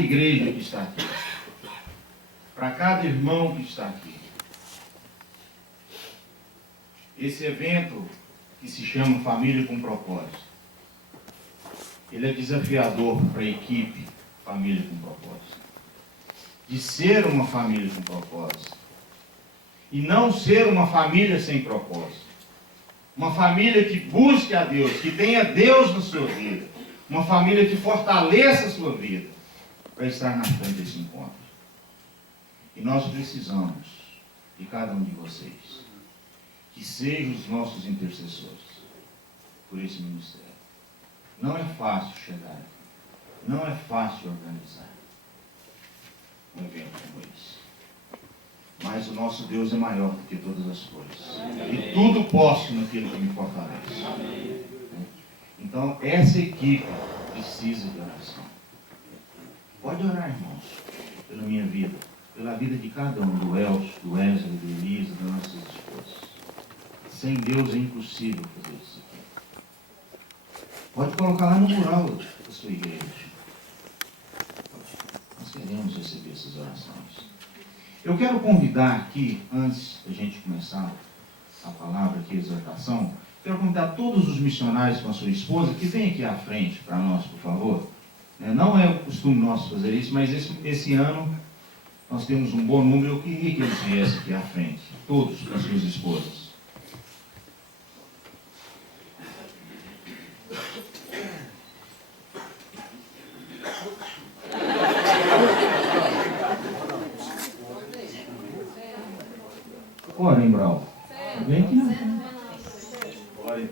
cada igreja que está aqui, para cada irmão que está aqui. Esse evento que se chama Família com Propósito, ele é desafiador para a equipe Família com Propósito. De ser uma família com propósito. E não ser uma família sem propósito. Uma família que busque a Deus, que tenha Deus na sua vida. Uma família que fortaleça a sua vida para estar na frente desse encontro. E nós precisamos de cada um de vocês que sejam os nossos intercessores por esse ministério. Não é fácil chegar aqui. Não é fácil organizar um evento como esse. Mas o nosso Deus é maior do que todas as coisas. E tudo posso naquele que me fortalece. Então, essa equipe precisa de oração. Pode orar, irmãos, pela minha vida, pela vida de cada um, do Elcio, do Wesley, do Elisa, das nossas esposas. Sem Deus é impossível fazer isso aqui. Pode colocar lá no mural da sua igreja. Nós queremos receber essas orações. Eu quero convidar aqui, antes da gente começar a palavra aqui, a exortação, quero convidar todos os missionários com a sua esposa que venham aqui à frente para nós, por favor. Não é o costume nosso fazer isso, mas esse ano nós temos um bom número. Eu queria que eles viessem aqui à frente, todos com as suas esposas. Ora, hein, Brau? Vem aqui, não. Ora,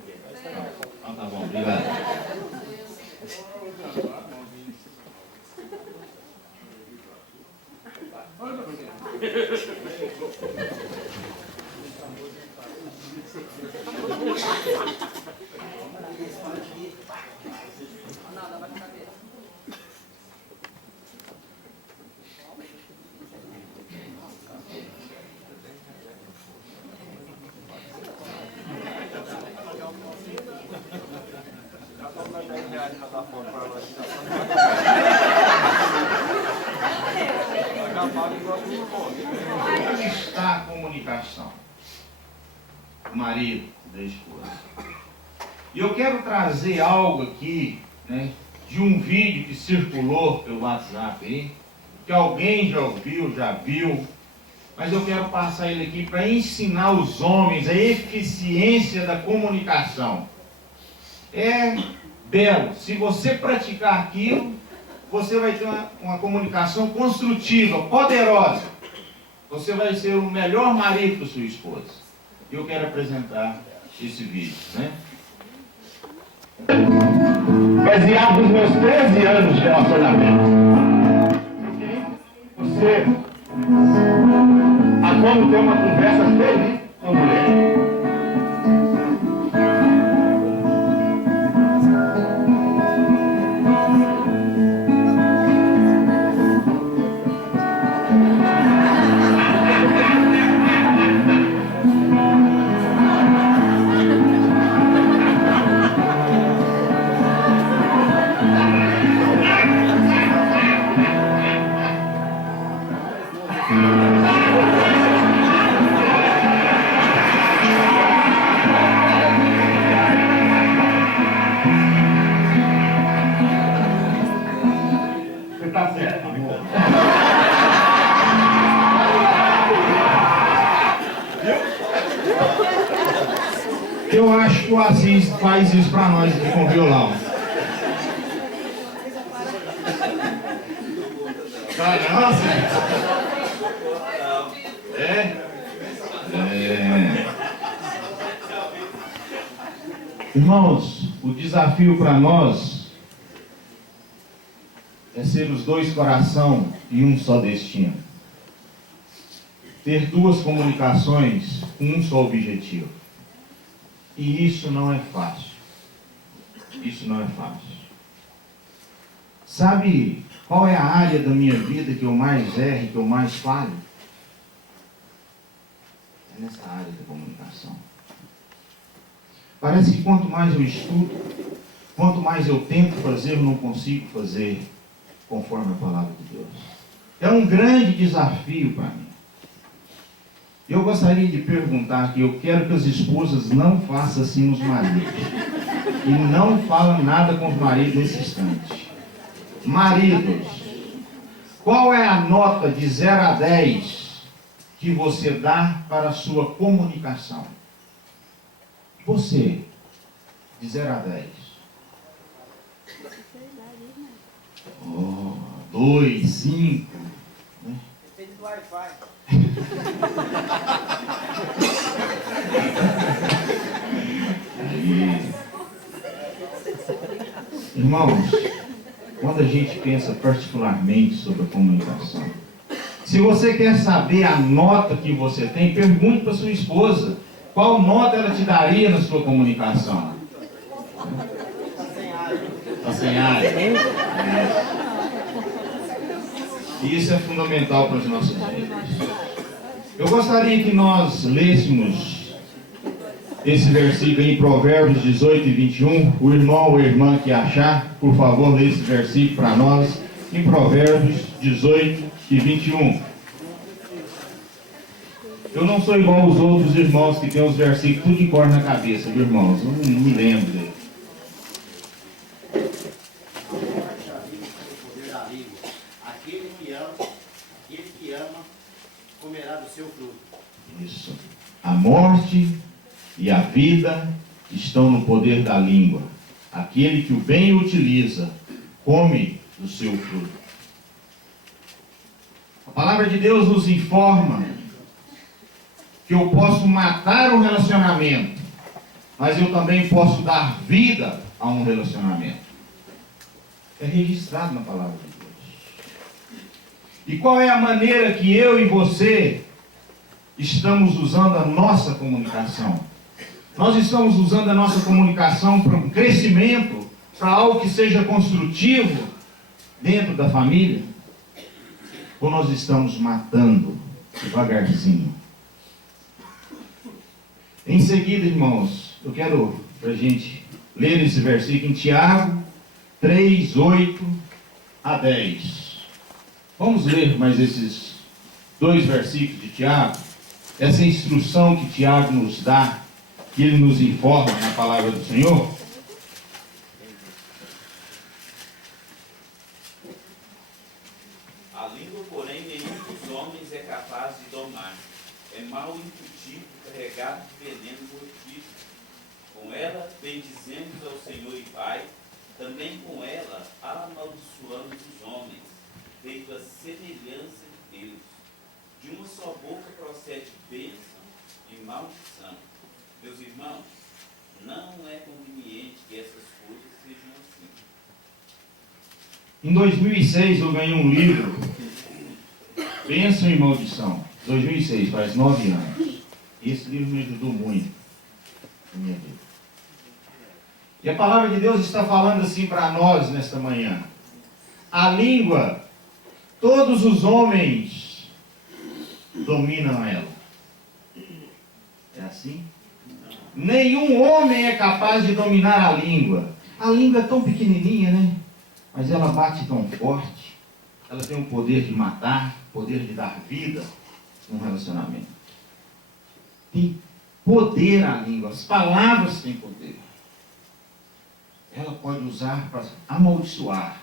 ah, tá bom, obrigado. Onde está a comunicação? O marido da esposa. E eu quero trazer algo aqui, de um vídeo que circulou pelo WhatsApp aí, que alguém já ouviu, já viu, mas eu quero passar ele aqui para ensinar os homens a eficiência da comunicação. É belo. Se você praticar aquilo, você vai ter uma comunicação construtiva, poderosa. Você vai ser o melhor marido para sua esposa. Eu quero apresentar esse vídeo, Baseado nos meus 13 anos de relacionamento. Você, a como ter uma conversa feliz com a mulher. Você tá certo, amor. Eu acho que o Assis faz isso para nós aqui com o violão. Nossa! Irmãos, o desafio para nós é ser os dois coração e um só destino. Ter duas comunicações com um só objetivo. E isso não é fácil. Isso não é fácil. Sabe qual é a área da minha vida que eu mais erro, que eu mais falho? É nessa área da comunicação. Parece que quanto mais eu estudo, quanto mais eu tento fazer, eu não consigo fazer. conforme a palavra de Deus. É um grande desafio para mim. Eu gostaria de perguntar aqui, eu quero que as esposas não façam assim nos maridos. E não falem nada com os maridos nesse instante. Maridos, qual é a nota de 0 a 10 que você dá para a sua comunicação? Você, de 0 a 10. 2, 5. Né? Depende do Wi-Fi. Irmãos, quando a gente pensa particularmente sobre a comunicação, se você quer saber a nota que você tem, pergunte para sua esposa qual nota ela te daria na sua comunicação. Está sem ar. E isso é fundamental para as nossas vidas. Eu gostaria que nós lêssemos esse versículo em Provérbios 18 e 21. O irmão ou a irmã que achar, por favor, lê esse versículo para nós. Em Provérbios 18 e 21. Eu não sou igual aos outros irmãos que têm os versículos tudo de cor na cabeça, viu, irmãos? Eu não me lembro dele. Aquele que ama, comerá do seu fruto. Isso. A morte e a vida estão no poder da língua. Aquele que o bem utiliza, come do seu fruto. A palavra de Deus nos informa que eu posso matar um relacionamento, mas eu também posso dar vida a um relacionamento. É registrado na palavra de Deus. E qual é a maneira que eu e você estamos usando a nossa comunicação? Nós estamos usando a nossa comunicação para um crescimento, para algo que seja construtivo dentro da família? Ou nós estamos matando devagarzinho? Em seguida, irmãos, eu quero para a gente ler esse versículo em Tiago 3, 8 a 10. Vamos ler mais esses 2 versículos de Tiago, essa instrução que Tiago nos dá, que ele nos informa na palavra do Senhor. A língua, porém, nenhum dos homens é capaz de domar. É mal incutivo, carregado de veneno mortífero. Com ela bendizemos ao Senhor e Pai, também com ela amaldiçoamos os homens, feito a semelhança de Deus. De uma só boca procede bênção e maldição. Meus irmãos, não é conveniente que essas coisas sejam assim. Em 2006 eu ganhei um livro, Bênção e Maldição. 2006, faz 9 anos. Esse livro me ajudou muito na minha vida. E a palavra de Deus está falando assim para nós nesta manhã. A língua, todos os homens dominam ela. É assim? Nenhum homem é capaz de dominar a língua. A língua é tão pequenininha, né? Mas ela bate tão forte. Ela tem o poder de matar, poder de dar vida num relacionamento. Tem poder a língua. As palavras têm poder. Ela pode usar para amaldiçoar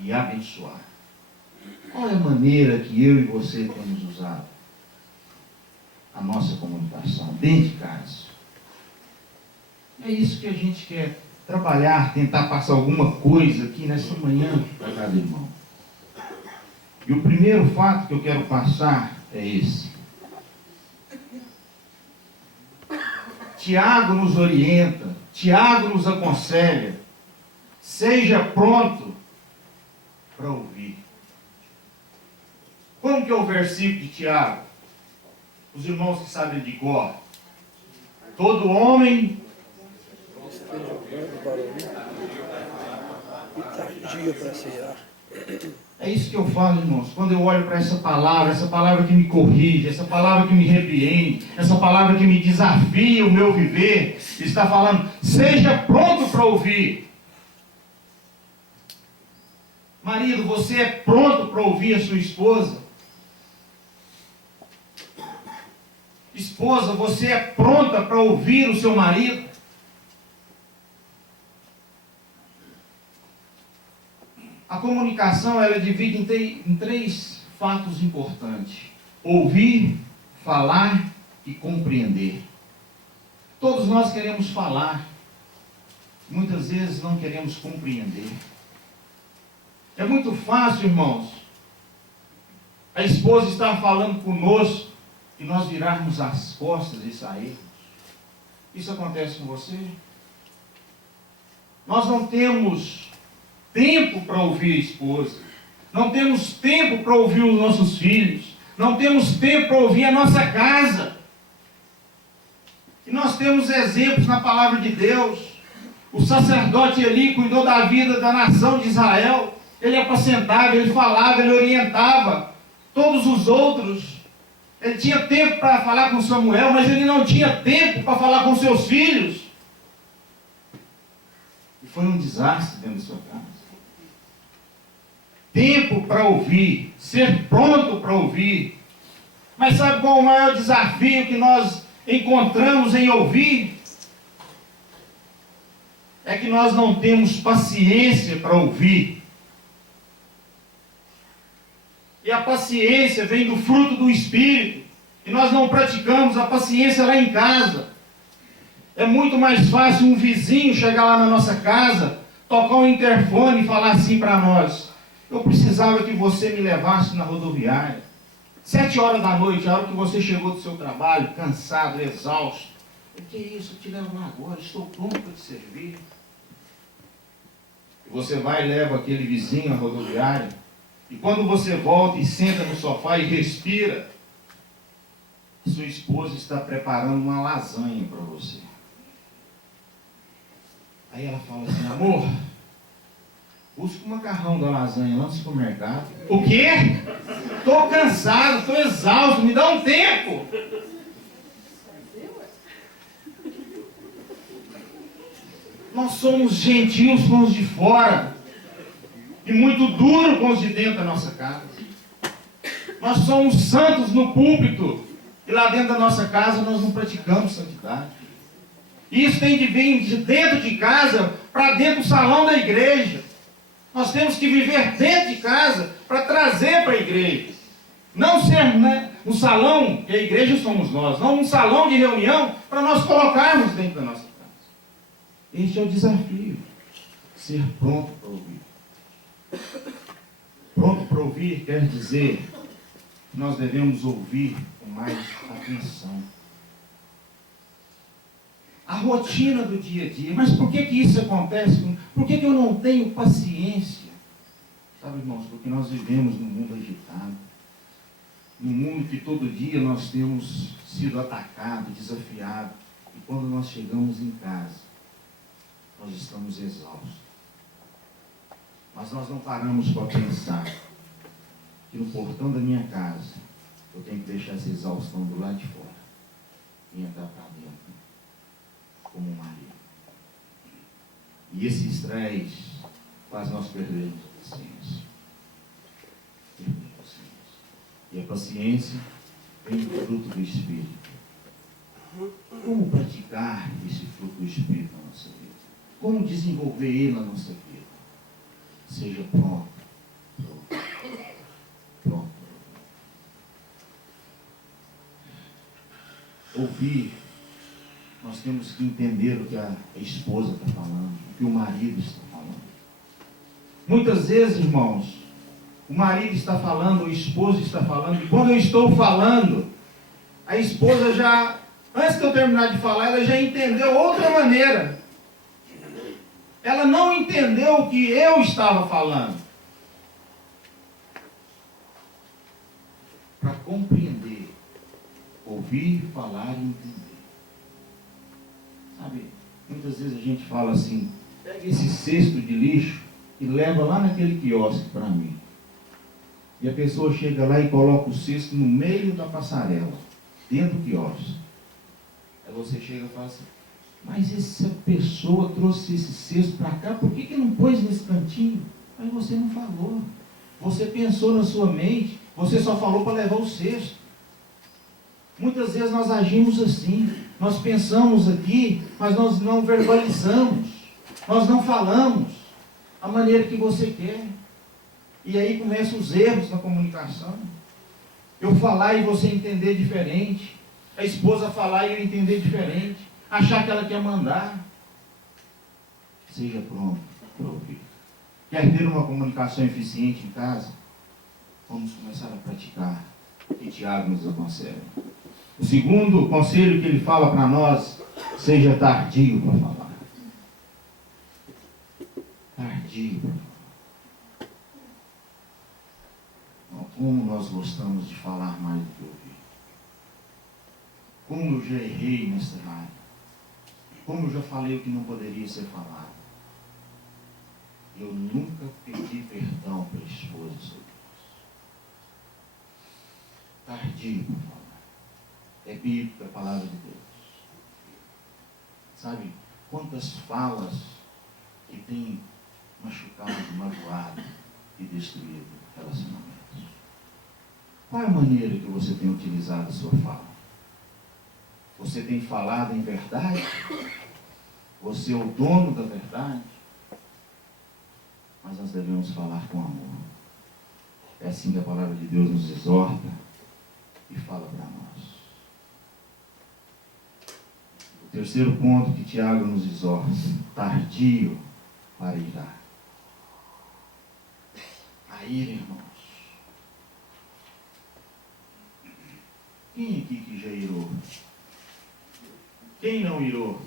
e abençoar. Qual é a maneira que eu e você temos usado a nossa comunicação dentro de casa? É isso que a gente quer trabalhar, tentar passar alguma coisa aqui nessa manhã para cada irmão. E o primeiro fato que eu quero passar é esse. Tiago nos orienta, Tiago nos aconselha, seja pronto para ouvir. Como que é o versículo de Tiago? Os irmãos que sabem de cor. Todo homem é isso que eu falo, irmãos. Quando eu olho para essa palavra que me corrige, essa palavra que me repreende, essa palavra que me desafia o meu viver, está falando, seja pronto para ouvir. Marido, você é pronto para ouvir a sua esposa? Esposa, você é pronta para ouvir o seu marido? A comunicação, ela divide em três fatos importantes: ouvir, falar e compreender. Todos nós queremos falar, muitas vezes não queremos compreender. É muito fácil, irmãos, a esposa estar falando conosco e nós virarmos as costas e sairmos. Isso acontece com você? Nós não temos tempo para ouvir a esposa, não temos tempo para ouvir os nossos filhos, não temos tempo para ouvir a nossa casa. E nós temos exemplos na palavra de Deus. O sacerdote Eli cuidou da vida da nação de Israel. Ele apacentava, ele falava, ele orientava. Todos os outros, ele tinha tempo para falar com Samuel, mas ele não tinha tempo para falar com seus filhos. E foi um desastre dentro da sua casa. Tempo para ouvir, ser pronto para ouvir. Mas sabe qual é o maior desafio que nós encontramos em ouvir? É que nós não temos paciência para ouvir. E a paciência vem do fruto do Espírito. E nós não praticamos a paciência lá em casa. É muito mais fácil um vizinho chegar lá na nossa casa, tocar um interfone e falar assim para nós: eu precisava que você me levasse na rodoviária. 7 horas da noite, a hora que você chegou do seu trabalho, cansado, exausto. O que é isso? Eu te levo lá agora, estou pronto para te servir. E você vai e leva aquele vizinho à rodoviária. E quando você volta e senta no sofá e respira, sua esposa está preparando uma lasanha para você. Aí ela fala assim: amor, busca o macarrão da lasanha lá no supermercado. O quê? Estou cansado, estou exausto, me dá um tempo. Nós somos gentios com os de fora e muito duro com os de dentro da nossa casa. Nós somos santos no púlpito e lá dentro da nossa casa nós não praticamos santidade. E isso tem de vir de dentro de casa para dentro do salão da igreja. Nós temos que viver dentro de casa para trazer para a igreja. Não ser um salão, que a igreja somos nós, não um salão de reunião para nós colocarmos dentro da nossa casa. Este é o desafio. Ser pronto para ouvir. Pronto para ouvir quer dizer que nós devemos ouvir com mais atenção. A rotina do dia a dia. Mas por que isso acontece? Por que eu não tenho paciência? Sabe, irmãos, porque nós vivemos num mundo agitado. Num mundo que todo dia nós temos sido atacados, desafiados. E quando nós chegamos em casa, nós estamos exaustos. Mas nós não paramos para pensar que no portão da minha casa eu tenho que deixar essa exaustão do lado de fora e entrar para dentro como um marido. E esse estresse faz nós perdermos a paciência. E a paciência vem do fruto do Espírito. Como praticar esse fruto do Espírito na nossa vida? Como desenvolver ele na nossa vida? Seja pronto. Pronto. Ouvir, nós temos que entender o que a esposa está falando, o que o marido está falando. Muitas vezes, irmãos, o marido está falando, o esposo está falando, e quando eu estou falando, a esposa já, antes de eu terminar de falar, ela já entendeu outra maneira. Ela não entendeu o que eu estava falando. Para compreender, ouvir, falar e entender. Sabe, muitas vezes a gente fala assim: pega esse cesto de lixo e leva lá naquele quiosque para mim. E a pessoa chega lá e coloca o cesto no meio da passarela, dentro do quiosque. Aí você chega e fala assim: mas essa pessoa trouxe esse cesto para cá, por que não pôs nesse cantinho? Mas você não falou. Você pensou na sua mente, você só falou para levar o cesto. Muitas vezes nós agimos assim. Nós pensamos aqui, mas nós não verbalizamos. Nós não falamos a maneira que você quer. E aí começam os erros na comunicação. Eu falar e você entender diferente. A esposa falar e eu entender diferente. Achar que ela quer mandar. Seja pronto para ouvir. Quer ter uma comunicação eficiente em casa? Vamos começar a praticar o que Tiago nos aconselha. O segundo conselho que ele fala para nós: seja tardio para falar. Tardio para falar. Como nós gostamos de falar mais do que ouvir. Como eu já errei nessa área. Como eu já falei o que não poderia ser falado. Eu nunca pedi perdão pela esposa sobre isso. Tardio para falar. É bíblica a palavra de Deus. Sabe quantas falas que têm machucado, magoado e destruído relacionamentos? Qual é a maneira que você tem utilizado a sua fala? Você tem falado em verdade? Você é o dono da verdade? Mas nós devemos falar com amor. É assim que a palavra de Deus nos exorta e fala para nós. O terceiro ponto que Tiago nos exorta: tardio para irar. A ira, irmãos. Quem aqui que já irou? Quem não irou?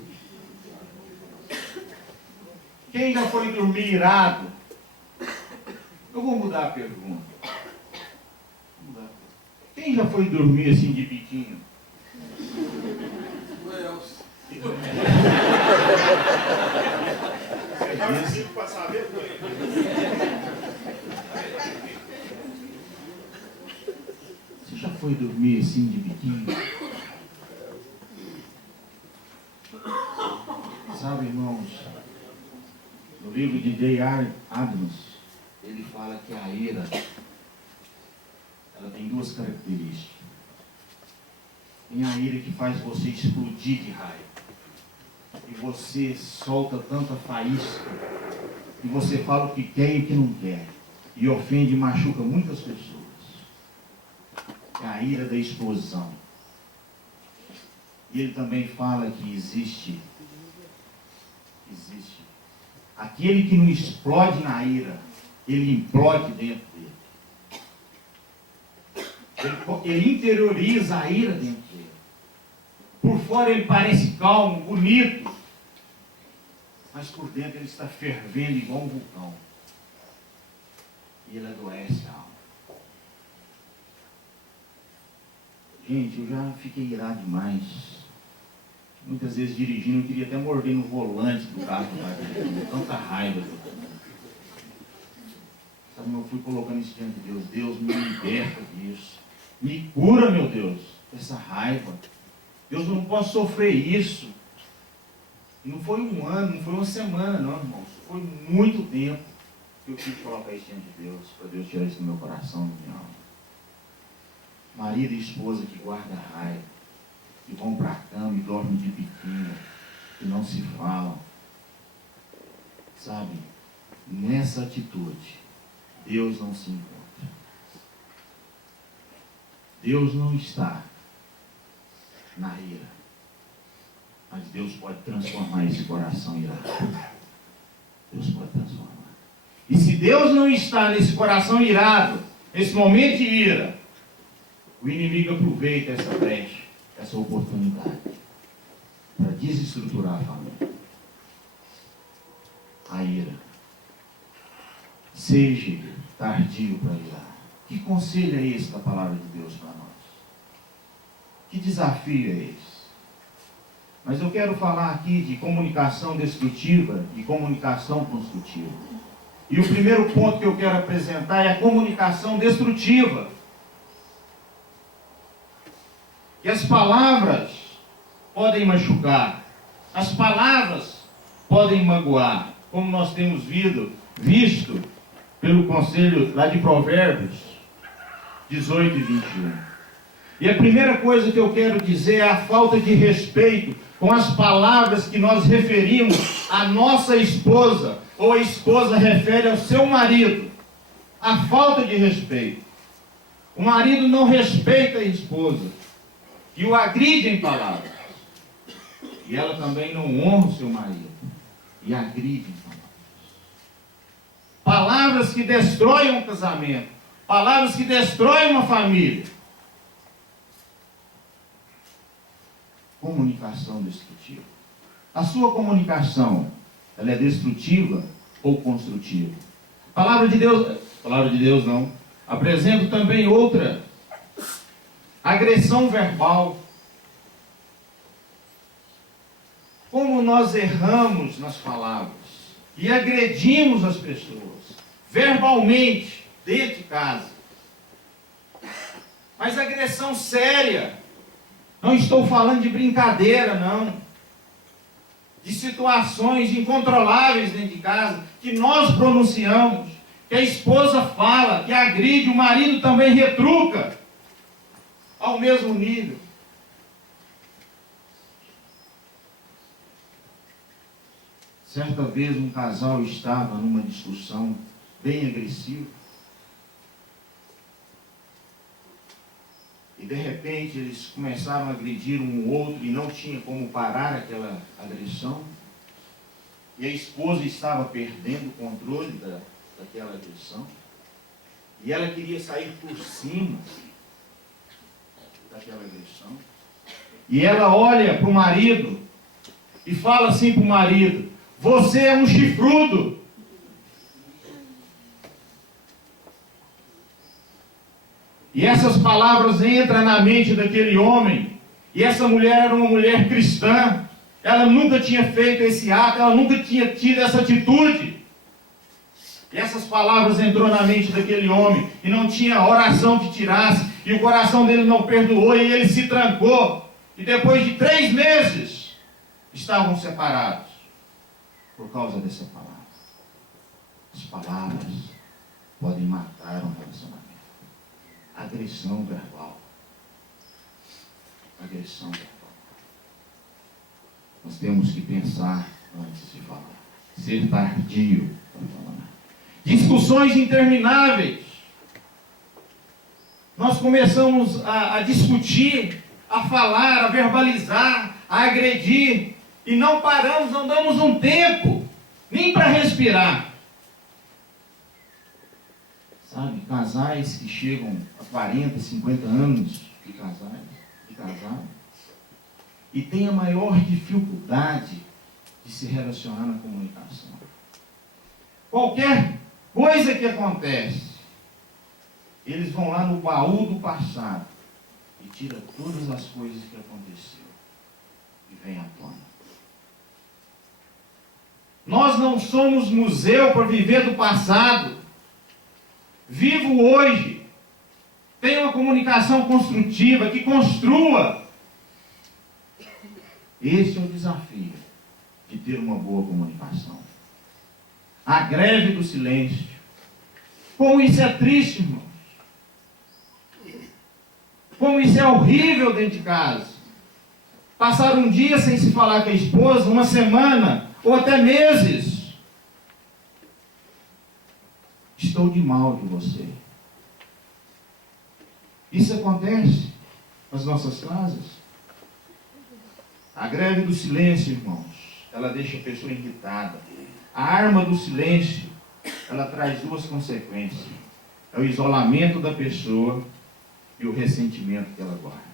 Quem já foi dormir irado? Eu vou mudar a pergunta. Quem já foi dormir assim de biquinho? Você já foi dormir assim de biquinho? Sabe, irmãos, no livro de J.R. Adams, ele fala que a ira, ela tem duas características. Tem a ira que faz você explodir de raiva. E você solta tanta faísca. E você fala o que quer e o que não quer. E ofende e machuca muitas pessoas. É a ira da explosão. E ele também fala que existe aquele que não explode na ira, ele implode dentro dele. Ele interioriza a ira dentro dele. Por fora ele parece calmo, bonito, mas por dentro ele está fervendo igual um vulcão. E ele adoece a alma. Gente, eu já fiquei irado demais. Muitas vezes dirigindo, eu queria até morder no volante do carro, com tanta raiva. Sabe, eu fui colocando isso diante de Deus. Deus, me liberta disso. Me cura, meu Deus, dessa raiva. Deus, eu não posso sofrer isso. E não foi um ano, não foi uma semana, não, irmãos. Foi muito tempo que eu tive que colocar isso diante de Deus, para Deus tirar isso do meu coração, da minha alma. Marido e esposa que guardam raiva, que vão para a cama e dormem de biquinho, que não se falam. Sabe, nessa atitude, Deus não se encontra. Deus não está na ira. Mas Deus pode transformar esse coração irado. Deus pode transformar. E se Deus não está nesse coração irado, nesse momento de ira, o inimigo aproveita essa brecha, essa oportunidade, para desestruturar a família. A ira. Seja tardio para irar. Que conselho é esse da palavra de Deus para nós? Que desafio é esse? Mas eu quero falar aqui de comunicação destrutiva e comunicação construtiva. E o primeiro ponto que eu quero apresentar é a comunicação destrutiva. E as palavras podem machucar, as palavras podem magoar, como nós temos visto pelo conselho lá de Provérbios 18 e 21. E a primeira coisa que eu quero dizer é a falta de respeito com as palavras que nós referimos à nossa esposa, ou a esposa refere ao seu marido. A falta de respeito. O marido não respeita a esposa e o agride em palavras. E ela também não honra o seu marido e agride em palavras. Palavras que destroem um casamento, palavras que destroem uma família. Comunicação destrutiva. A sua comunicação, ela é destrutiva ou construtiva? A palavra de Deus não. Apresento também outra. Agressão verbal. Como nós erramos nas palavras e agredimos as pessoas, verbalmente, dentro de casa. Mas agressão séria. Não estou falando de brincadeira, não. De situações incontroláveis dentro de casa, que nós pronunciamos, que a esposa fala, que agride, o marido também retruca, ao mesmo nível. Certa vez um casal estava numa discussão bem agressiva, e de repente eles começaram a agredir um outro e não tinha como parar aquela agressão. E a esposa estava perdendo o controle daquela agressão. E ela queria sair por cima daquela agressão. E ela olha para o marido e fala assim para o marido: você é um chifrudo. E essas palavras entram na mente daquele homem. E essa mulher era uma mulher cristã. Ela nunca tinha feito esse ato, ela nunca tinha tido essa atitude. E essas palavras entrou na mente daquele homem. E não tinha oração que tirasse. E o coração dele não perdoou. E ele se trancou. E depois de 3 meses, estavam separados. Por causa dessa palavra. As palavras podem matar um relacionamento. Agressão verbal. Agressão verbal. Nós temos que pensar antes de falar. Ser tardio para falar. Discussões intermináveis. Nós começamos a discutir, a falar, a verbalizar, a agredir. E não paramos, não damos um tempo, nem para respirar. Sabe, casais que chegam a 40, 50 anos de casado, e têm a maior dificuldade de se relacionar na comunicação. Qualquer coisa que acontece, eles vão lá no baú do passado e tiram todas as coisas que aconteceram e vem à tona. Nós não somos museu para viver do passado. Vivo hoje. Tenha uma comunicação construtiva, que construa. Este é o desafio de ter uma boa comunicação. A greve do silêncio. Como isso é triste, irmãos. Como isso é horrível dentro de casa. Passar um dia sem se falar com a esposa, uma semana, ou até meses. Estou de mal de você. Isso acontece nas nossas casas. A greve do silêncio, irmãos, ela deixa a pessoa irritada. A arma do silêncio, ela traz 2 consequências. É o isolamento da pessoa e o ressentimento que ela guarda.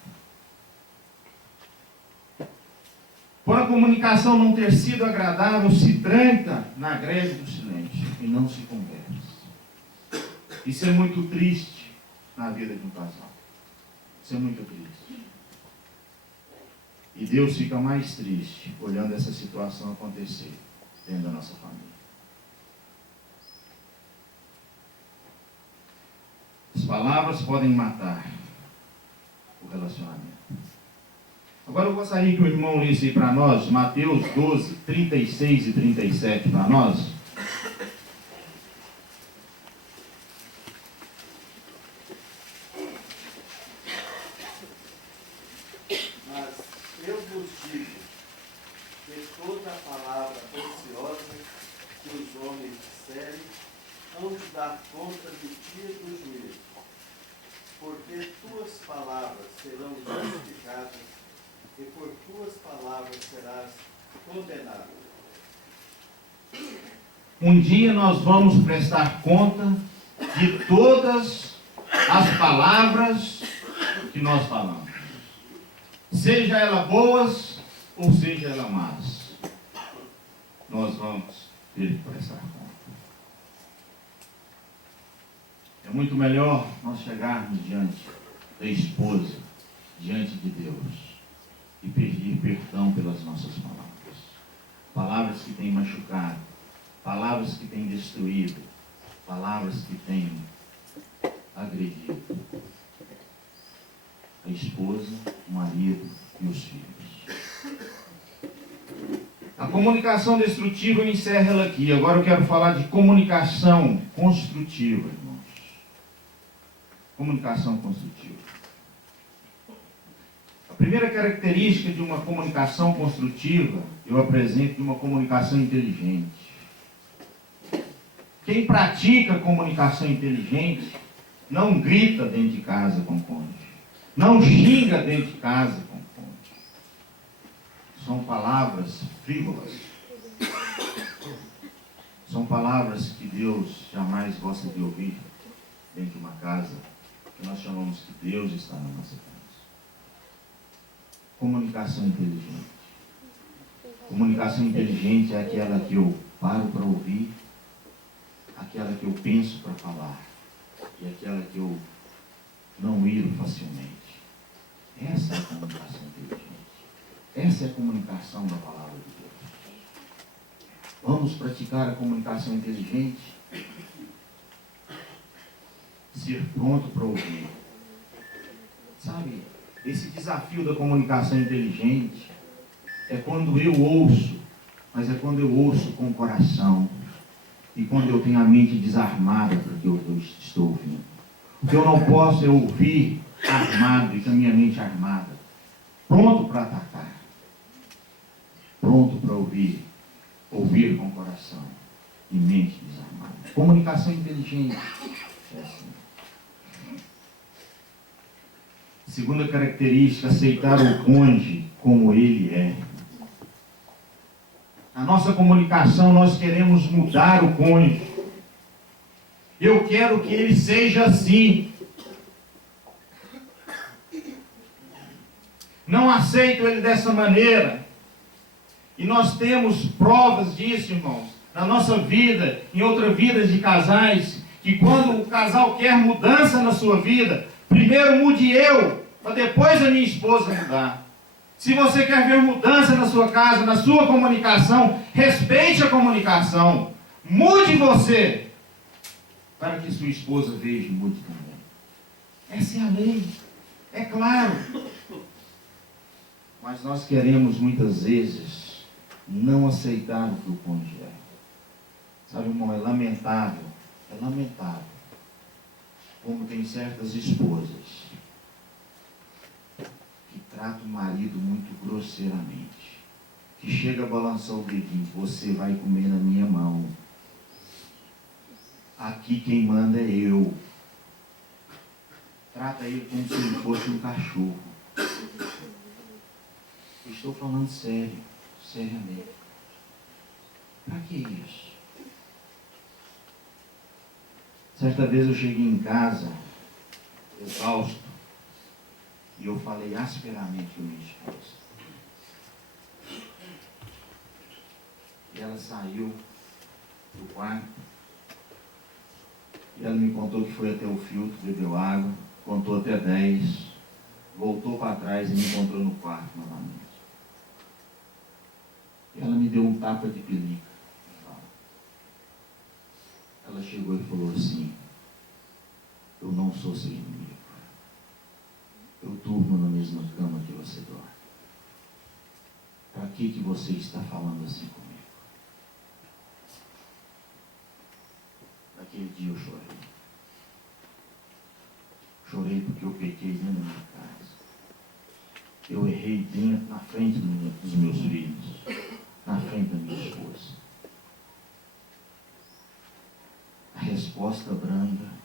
Por a comunicação não ter sido agradável, se tranca na greve do silêncio e não se conversa. Isso é muito triste na vida de um casal. Isso é muito triste. E Deus fica mais triste olhando essa situação acontecer dentro da nossa família. As palavras podem matar o relacionamento. Agora eu gostaria que o irmão lesse para nós Mateus 12, 36 e 37 para nós. Eu vos digo que toda palavra ociosa que os homens disserem, hão de dar conta de ti e do juízo. Porque tuas palavras serão justificadas, e por tuas palavras serás condenado. Um dia nós vamos prestar conta de todas as palavras que nós falamos. Seja elas boas ou seja elas más. Nós vamos ter que prestar conta. É muito melhor nós chegarmos diante da esposa, diante de Deus, e pedir perdão pelas nossas palavras. Palavras que têm machucado, palavras que têm destruído, palavras que têm agredido a esposa, o marido e os filhos. A comunicação destrutiva eu encerro ela aqui. Agora eu quero falar de comunicação construtiva, irmãos. Comunicação construtiva. A primeira característica de uma comunicação construtiva, eu apresento de uma comunicação inteligente. Quem pratica comunicação inteligente não grita dentro de casa com o cônjuge, não xinga dentro de casa com o cônjuge. São palavras frívolas. São palavras que Deus jamais gosta de ouvir dentro de uma casa, que nós chamamos que Deus está na nossa casa. Comunicação inteligente. Comunicação inteligente é aquela que eu paro para ouvir, aquela que eu penso para falar, e aquela que eu não iro facilmente. Essa é a comunicação inteligente. Essa é a comunicação da palavra de Deus. Vamos praticar a comunicação inteligente? Ser pronto para ouvir. Sabe, esse desafio da comunicação inteligente é quando eu ouço, mas é quando eu ouço com o coração e quando eu tenho a mente desarmada para o que eu estou ouvindo. O que eu não posso é ouvir armado e com a minha mente armada, pronto para atacar, pronto para ouvir com o coração e mente desarmada. Comunicação inteligente é assim. Segunda característica, aceitar o cônjuge como ele é. Na nossa comunicação, nós queremos mudar o cônjuge. Eu quero que ele seja assim. Não aceito ele dessa maneira. E nós temos provas disso, irmãos, na nossa vida, em outras vidas de casais, que quando o casal quer mudança na sua vida, primeiro mude eu, para depois a minha esposa mudar. Se você quer ver mudança na sua casa, na sua comunicação, respeite a comunicação. Mude você, para que sua esposa veja e mude também. Essa é a lei. É claro. Mas nós queremos muitas vezes não aceitar o que o cônjuge é. Sabe, irmão, é lamentável como tem certas esposas que tratam o marido muito grosseiramente, que chega a balançar o dedinho: você vai comer na minha mão, aqui quem manda é eu. Trata ele como se ele fosse um cachorro. Eu estou falando sério, seriamente. Para que isso? Certa vez eu cheguei em casa, exausto, e eu falei asperamente com minha esposa. E ela saiu do quarto, e ela me contou que foi até o filtro, bebeu água, contou até 10, voltou para trás e me encontrou no quarto novamente. E ela me deu um tapa de pelica. Ela chegou e falou assim: eu não sou seu inimigo. Eu durmo na mesma cama que você dorme. Para que você está falando assim comigo? Naquele dia eu chorei. Chorei porque eu pequei dentro da minha casa. eu errei dentro, na frente dos meus filhos, na frente da minha esposa. A resposta branda.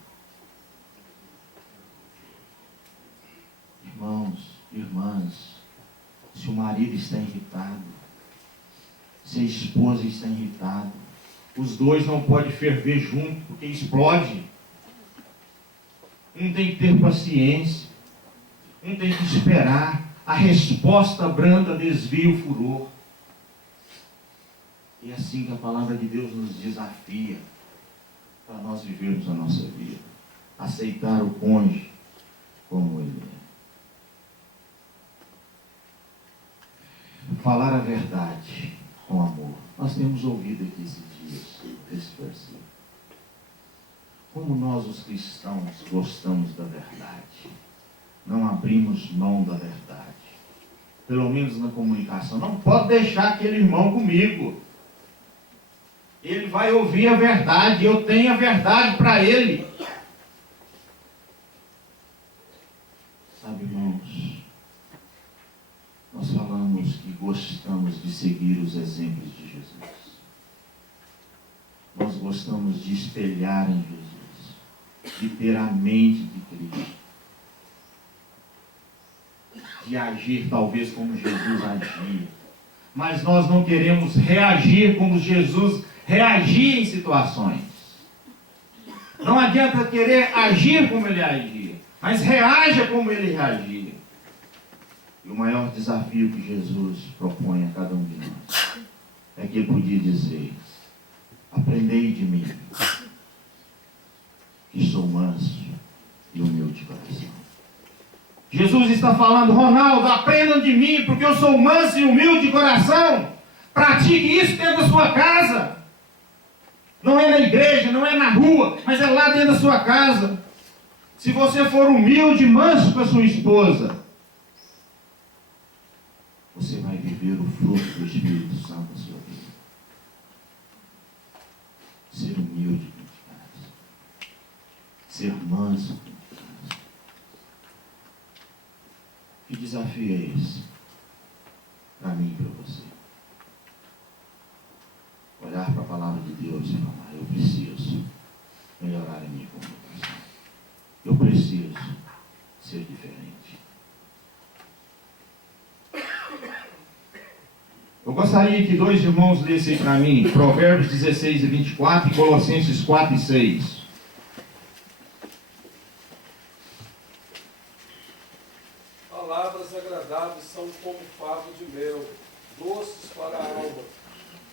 Irmãos, irmãs, se o marido está irritado, se a esposa está irritada, os dois não podem ferver junto, porque explode. Um tem que ter paciência, um tem que esperar. A resposta branda desvia o furor. E é assim que a palavra de Deus nos desafia para nós vivermos a nossa vida. Aceitar o cônjuge como ele é. Falar a verdade com amor. Nós temos ouvido aqui esses dias esse versículo. Como nós, os cristãos, gostamos da verdade. Não abrimos mão da verdade. Pelo menos na comunicação. Não pode deixar aquele irmão comigo. Ele vai ouvir a verdade. Eu tenho a verdade para ele. Sabe, irmãos, nós falamos que gostamos de seguir os exemplos de Jesus. Nós gostamos de espelhar em Jesus, de ter a mente de Cristo, de agir talvez como Jesus agia, mas nós não queremos reagir como Jesus reagia em situações. Não adianta querer agir como ele agia, mas reaja como ele reagia. E o maior desafio que Jesus propõe a cada um de nós é que ele podia dizer: aprendei de mim, que sou manso e humilde de coração. Jesus está falando: Ronaldo, aprendam de mim, porque eu sou manso e humilde de coração. Pratique isso dentro da sua casa. Não é na igreja, não é na rua, mas é lá dentro da sua casa. Se você for humilde e manso com a sua esposa, você vai viver o fruto do Espírito Santo na sua vida. Ser humilde dentro de casa. Ser manso dentro de casa. Que desafio é esse? Para mim e para você. Olhar para a palavra de Deus e falar: eu preciso melhorar a minha comunicação. Eu preciso ser diferente. Eu gostaria que dois irmãos lessem para mim Provérbios 16 e 24 e Colossenses 4 e 6. Palavras agradáveis são como favo de mel, doces para a alma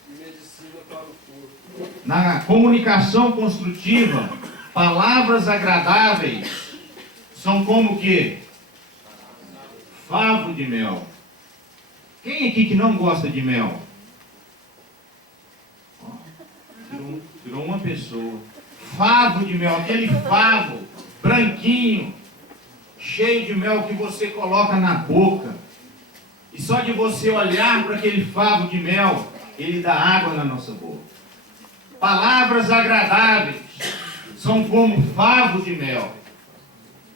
e medicina para o corpo. Na comunicação construtiva, palavras agradáveis são como o quê? Favo de mel. Quem aqui que não gosta de mel? Ó, virou uma pessoa. Favo de mel, aquele favo branquinho, cheio de mel que você coloca na boca. E só de você olhar para aquele favo de mel, ele dá água na nossa boca. Palavras agradáveis são como favo de mel.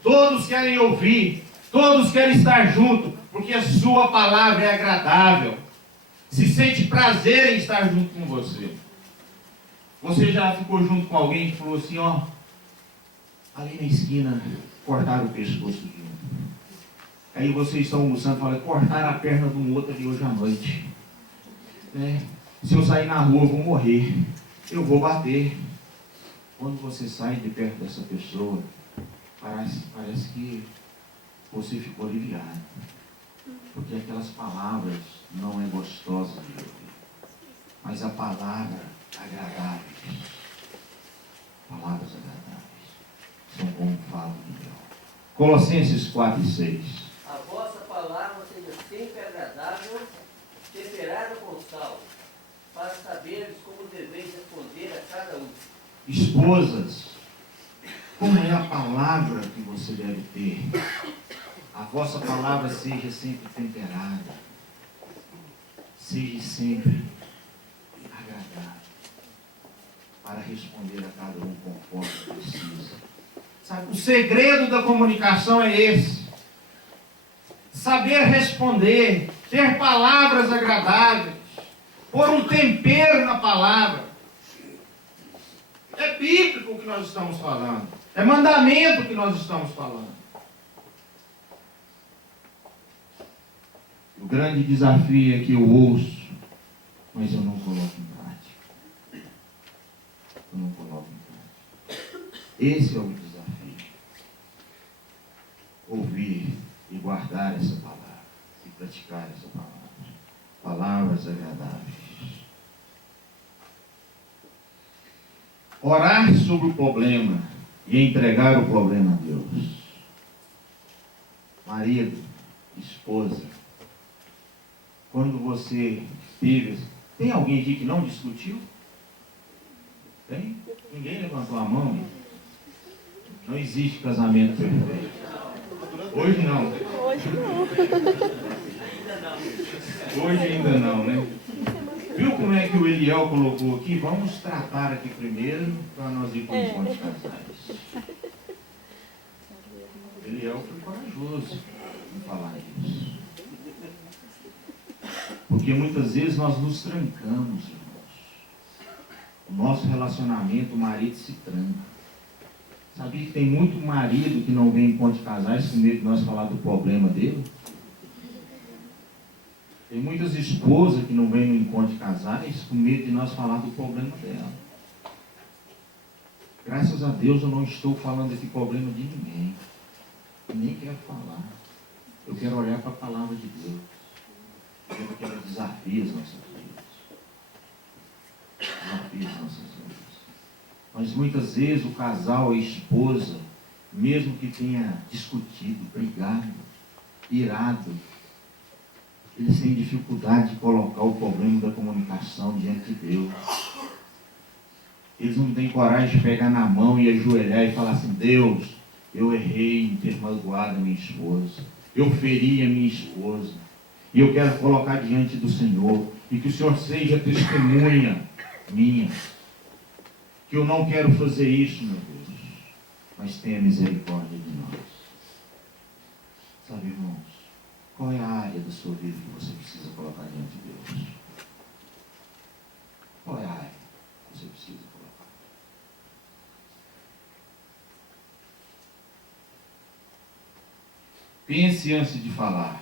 Todos querem ouvir, todos querem estar juntos, porque a sua palavra é agradável. Se sente prazer em estar junto com você. Você já ficou junto com alguém que falou assim: ó, ali na esquina cortaram o pescoço de um. Aí vocês estão almoçando e falam: cortaram a perna de um outro ali hoje à noite. Se eu sair na rua eu vou morrer, eu vou bater. Quando você sai de perto dessa pessoa, parece que você ficou aliviado. Porque aquelas palavras não é gostosa de ouvir. Mas a palavra agradáveis, palavras agradáveis, são como um favo de mel. Colossenses 4 e 6. A vossa palavra seja sempre agradável, temperada com sal, para saberes como deveis responder a cada um. Esposas, como é a palavra que você deve ter? A vossa palavra seja sempre temperada, seja sempre agradável, para responder a cada um conforme precisa. Sabe, o segredo da comunicação é esse. saber responder, ter palavras agradáveis, pôr um tempero na palavra. É bíblico o que nós estamos falando. É mandamento que nós estamos falando. O grande desafio é que eu ouço, mas eu não coloco em prática. Eu não coloco em prática. Esse é o desafio. Ouvir e guardar essa palavra. E praticar essa palavra. Palavras agradáveis. Orar sobre o problema e entregar o problema a Deus. Marido, esposa, quando você teve... Tem alguém aqui que não discutiu? Tem? Ninguém levantou a mão? Não existe casamento perfeito. Hoje não. Hoje não. Hoje ainda não, né? Viu como é que o Eliel colocou aqui? Vamos tratar aqui primeiro para nós ir para os encontros casais. Eliel foi corajoso em falar isso. Porque muitas vezes nós nos trancamos, irmãos. O nosso relacionamento, o marido se tranca. Sabia que tem muito marido que não vem em encontro de casais com medo de nós falar do problema dele? Tem muitas esposas que não vêm no encontro de casais com medo de nós falar do problema dela. Graças a Deus eu não estou falando desse problema de ninguém. Eu nem quero falar. Eu quero olhar para a palavra de Deus. Eu quero desafiar as nossas vidas. Desafiar as nossas vidas. Mas muitas vezes o casal, a esposa, mesmo que tenha discutido, brigado, irado, eles têm dificuldade de colocar o problema da comunicação diante de Deus. Eles não têm coragem de pegar na mão e ajoelhar e falar assim: Deus, eu errei em ter magoado a minha esposa, eu feri a minha esposa, e eu quero colocar diante do Senhor, e que o Senhor seja testemunha minha, que eu não quero fazer isso, meu Deus, mas tenha misericórdia de nós. Sabe, irmãos, qual é a área da sua vida que você precisa colocar diante de Deus? Qual é a área que você precisa colocar? Pense antes de falar.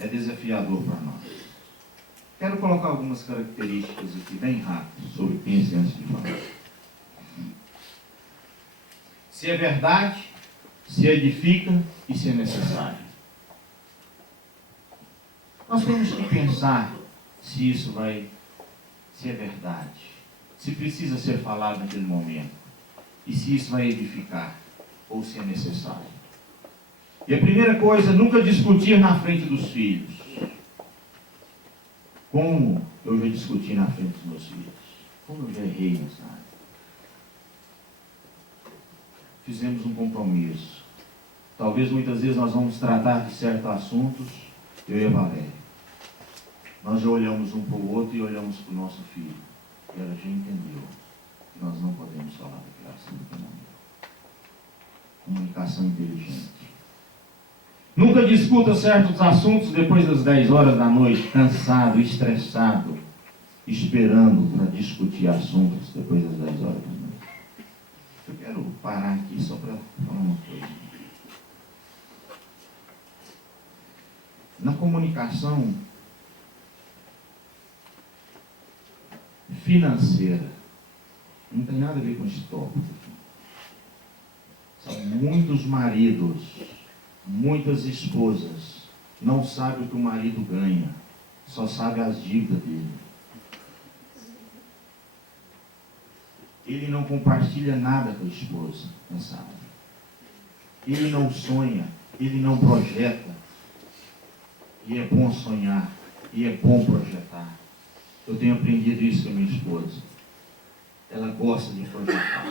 É desafiador para nós. Quero colocar algumas características aqui bem rápido sobre pense antes de falar. Se é verdade, se edifica e se é necessário. Nós temos que pensar se isso se é verdade, se precisa ser falado naquele momento, e se isso vai edificar, ou se é necessário. E a primeira coisa, nunca discutir na frente dos filhos. Como eu já discuti na frente dos meus filhos? Como eu já errei nessa área? Fizemos um compromisso. Talvez muitas vezes nós vamos tratar de certos assuntos, eu e a Valéria. Nós já olhamos um para o outro e olhamos para o nosso filho. E ela já entendeu que nós não podemos falar daquele assunto naquele momento. Comunicação inteligente. Nunca discuta certos assuntos depois das 10 horas da noite, cansado, estressado, esperando para discutir assuntos depois das 10 horas da noite. Eu quero parar aqui só para falar uma coisa. Na comunicação financeira, não tem nada a ver com esse tópico. São muitos maridos, muitas esposas não sabem o que o marido ganha, só sabem as dívidas dele. Ele não compartilha nada com a esposa nessa área. Ele não sonha, ele não projeta. E é bom sonhar, e é bom projetar. Eu tenho aprendido isso com a minha esposa. Ela gosta de projetar.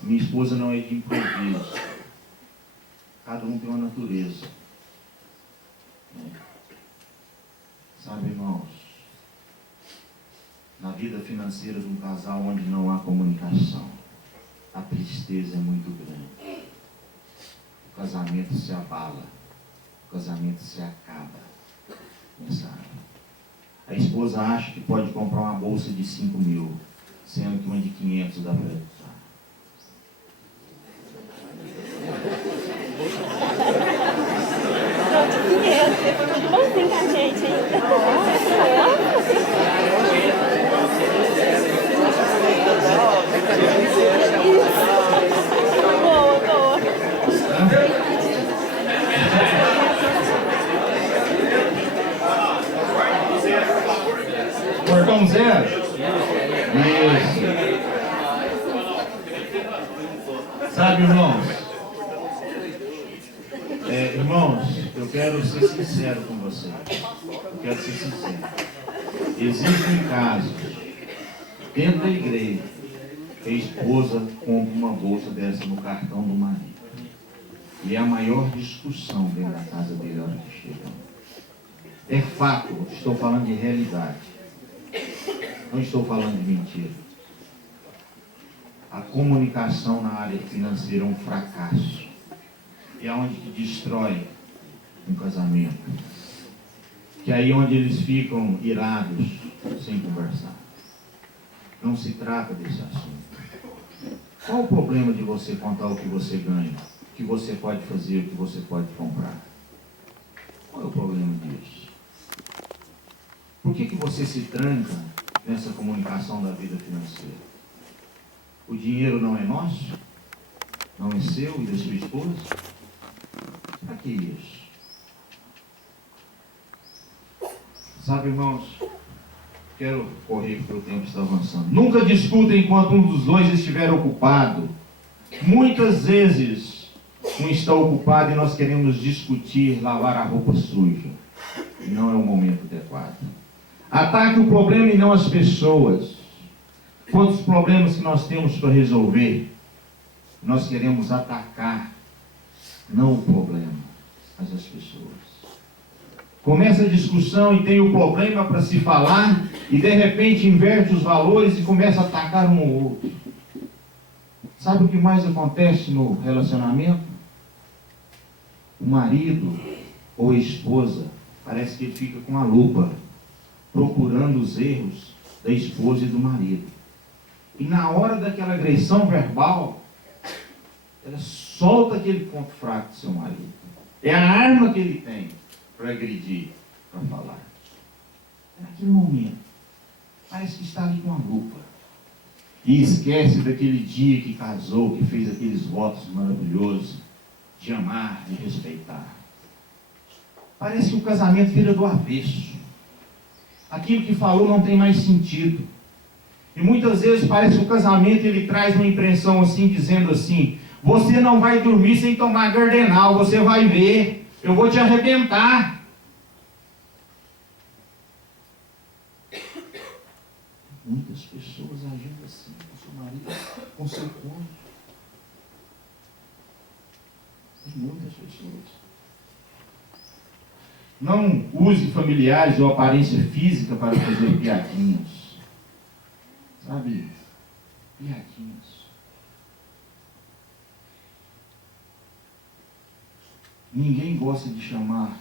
Minha esposa não é de improviso. Cada um tem uma natureza. Sabe, irmãos, na vida financeira de um casal onde não há comunicação, a tristeza é muito grande. O casamento se abala. o casamento se acaba nessa área. A esposa acha que pode comprar uma bolsa de 5.000, sendo que uma de 500 dá para usar. Bonzinho com a gente ainda. Boa, boa. Portão zero? Isso. Sabe, irmãos? Irmãos, eu quero ser sincero com vocês. Eu quero ser sincero. Existem casos dentro da igreja que a esposa compra uma bolsa dessa no cartão do marido. E é a maior discussão dentro da casa dele na hora que chega. É fato, estou falando de realidade. Não estou falando de mentira. A comunicação na área financeira é um fracasso. E é onde que destrói um casamento. Que é aí onde eles ficam irados, sem conversar. Não se trata desse assunto. Qual o problema de você contar o que você ganha? O que você pode fazer, o que você pode comprar? Qual é o problema disso? Por que você se tranca nessa comunicação da vida financeira? O dinheiro não é nosso? Não é seu e da sua esposa? Para que isso? Sabe, irmãos, quero correr porque o tempo está avançando. Nunca discutem enquanto um dos dois estiver ocupado. Muitas vezes um está ocupado e nós queremos discutir, lavar a roupa suja. E não é o momento adequado. Ataque o problema e não as pessoas. Quantos problemas que nós temos para resolver, nós queremos atacar, não o problema, mas as pessoas. Começa a discussão e tem o problema para se falar, e de repente inverte os valores e começa a atacar um ao outro. Sabe o que mais acontece no relacionamento? O marido ou a esposa, parece que ele fica com a lupa, procurando os erros da esposa e do marido. E na hora daquela agressão verbal, ela solta aquele ponto fraco do seu marido. É a arma que ele tem para agredir, para falar. É naquele momento. Parece que está ali com a lupa. E esquece daquele dia que casou, que fez aqueles votos maravilhosos de amar, de respeitar. Parece que o casamento vira do avesso. Aquilo que falou não tem mais sentido. E muitas vezes parece que o casamento ele traz uma impressão assim, dizendo assim: você não vai dormir sem tomar Gardenal, você vai ver, eu vou te arrebentar. Muitas pessoas agindo assim com seu marido, com seu cônjuge. Tem muitas pessoas. Não use familiares ou aparência física para fazer piadinhas. Sabe? Piadinhas. Ninguém gosta de chamar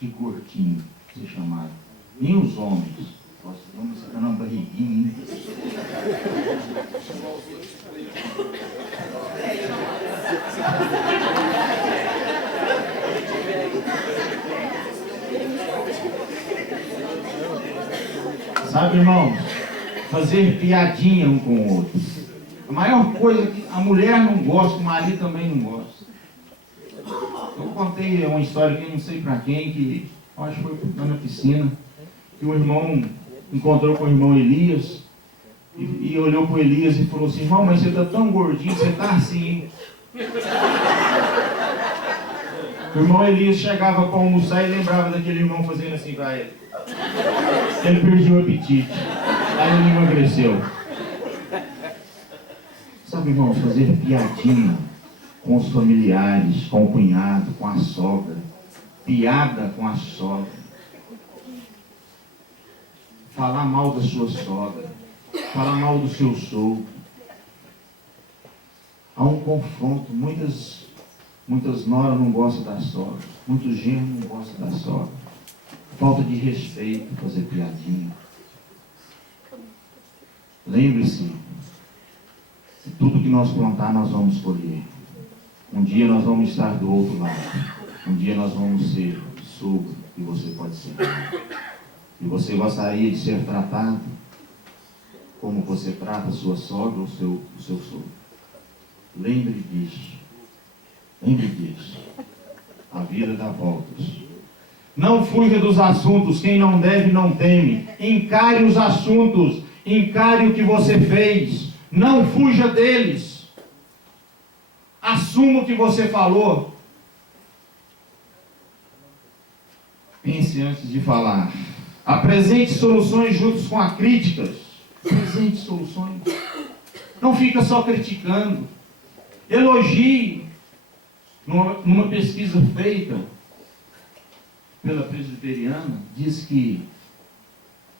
de gordinho, ser chamado. Nem os homens. Nossa, vamos ficar na barriguinha, hein? Sabe, irmãos, fazer piadinha um com o outro. A maior coisa que a mulher não gosta, o marido também não gosta. Eu contei uma história que eu não sei para quem, que acho que foi na piscina, que o irmão encontrou com o irmão Elias e olhou para o Elias e falou assim: irmão, mas você está tão gordinho, você está assim, hein? O irmão Elias chegava para almoçar e lembrava daquele irmão fazendo assim para ele. Ele perdeu o apetite. Aí ele emagreceu. Sabe, irmãos, fazer piadinha com os familiares, com o cunhado, com a sogra. Piada com a sogra. Falar mal da sua sogra. Falar mal do seu sogro. Há um confronto. Muitas Muitas noras não gostam da sogra. Muitos genros não gostam da sogra. Falta de respeito, fazer piadinha. Lembre-se, que tudo que nós plantar, nós vamos colher. Um dia nós vamos estar do outro lado. Um dia nós vamos ser sogro, e você pode ser. E você gostaria de ser tratado como você trata a sua sogra ou o seu sogro. Lembre disso. Lembre disso. A vida dá voltas. Não fuja dos assuntos. Quem não deve, não teme. Encare os assuntos. Encare o que você fez. Não fuja deles. Assuma o que você falou. Pense antes de falar. Apresente soluções juntos com as críticas. Apresente soluções. Não fica só criticando. Elogie. Numa pesquisa feita pela Presbiteriana, diz que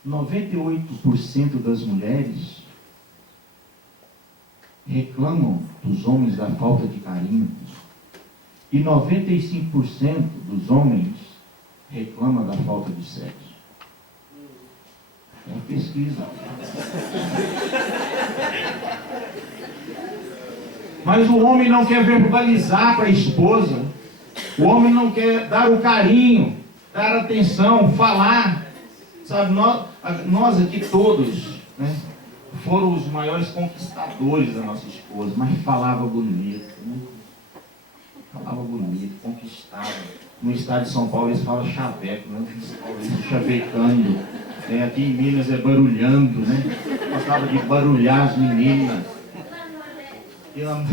98% das mulheres reclamam dos homens da falta de carinho. E 95% dos homens reclamam da falta de sexo. É uma pesquisa. Mas o homem não quer verbalizar para a esposa. O homem não quer dar o carinho, dar atenção, falar. Sabe, nós aqui todos, né, foram os maiores conquistadores da nossa esposa, mas falava bonito, né? Falava bonito, conquistava. No estado de São Paulo eles falam chaveco, né? Chavecando. Aqui em Minas é barulhando, né? Gostava de barulhar as meninas. E ela...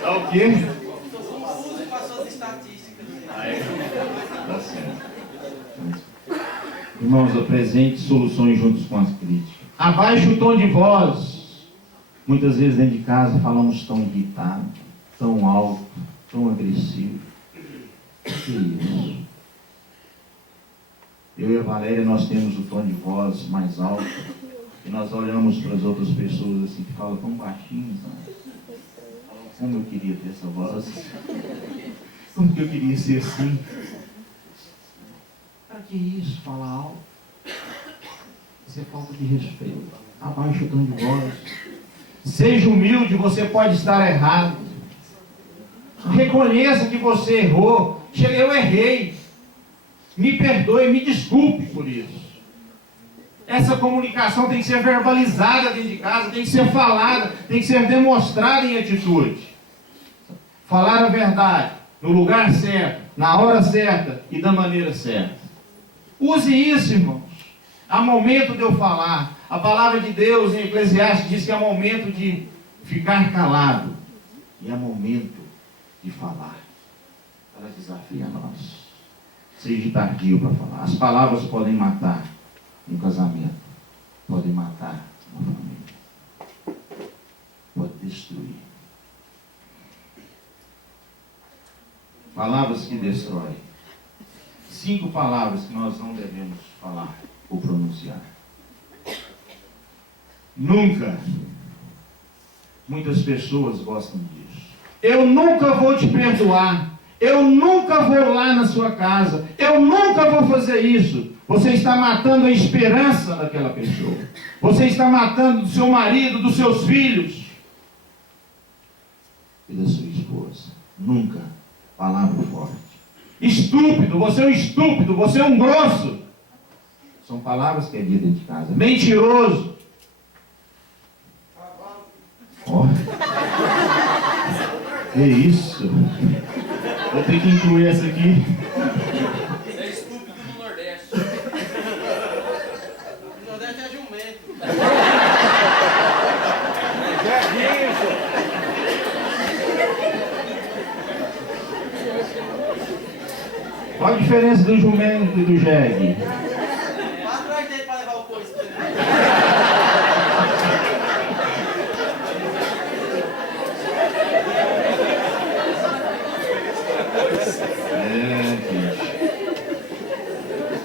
Tá o quê? Estou confuso com as suas estatísticas. Tá certo. Irmãos, apresente soluções juntos com as críticas. Abaixe o tom de voz. Muitas vezes dentro de casa falamos tão irritado, tão alto, tão agressivo. O que é isso? Eu e a Valéria, nós temos o tom de voz mais alto. E nós olhamos para as outras pessoas assim, que falam tão baixinho, sabe? Como eu queria ter essa voz. Como que eu queria ser assim? Para que isso? Falar alto? Isso é falta de respeito. Abaixe o tom de voz. Seja humilde, você pode estar errado. Reconheça que você errou. Eu errei. Me perdoe, me desculpe por isso. Essa comunicação tem que ser verbalizada dentro de casa, tem que ser falada, tem que ser demonstrada em atitude. Falar a verdade, no lugar certo, na hora certa e da maneira certa. Use isso, irmãos. Há momento de eu falar. A palavra de Deus em Eclesiastes diz que há momento de ficar calado. E há momento de falar. Ela desafia nós. Seja tardio para falar. As palavras podem matar um casamento. Podem matar uma família. Pode destruir. Palavras que destroem. 5 palavras que nós não devemos falar ou pronunciar. Nunca. Muitas pessoas gostam disso. Eu nunca vou te perdoar. Eu nunca vou lá na sua casa. Eu nunca vou fazer isso. Você está matando a esperança daquela pessoa. Você está matando do seu marido, dos seus filhos e da sua esposa. Nunca. Palavra forte. Estúpido, você é um estúpido, você é um grosso. São palavras que é dita dentro de casa. Mentiroso. Oh. Que isso? Vou ter que incluir essa aqui. Você é estúpido no Nordeste. No Nordeste é jumento. Qual a diferença do jumento e do jegue? Vá atrás dele para levar o coice.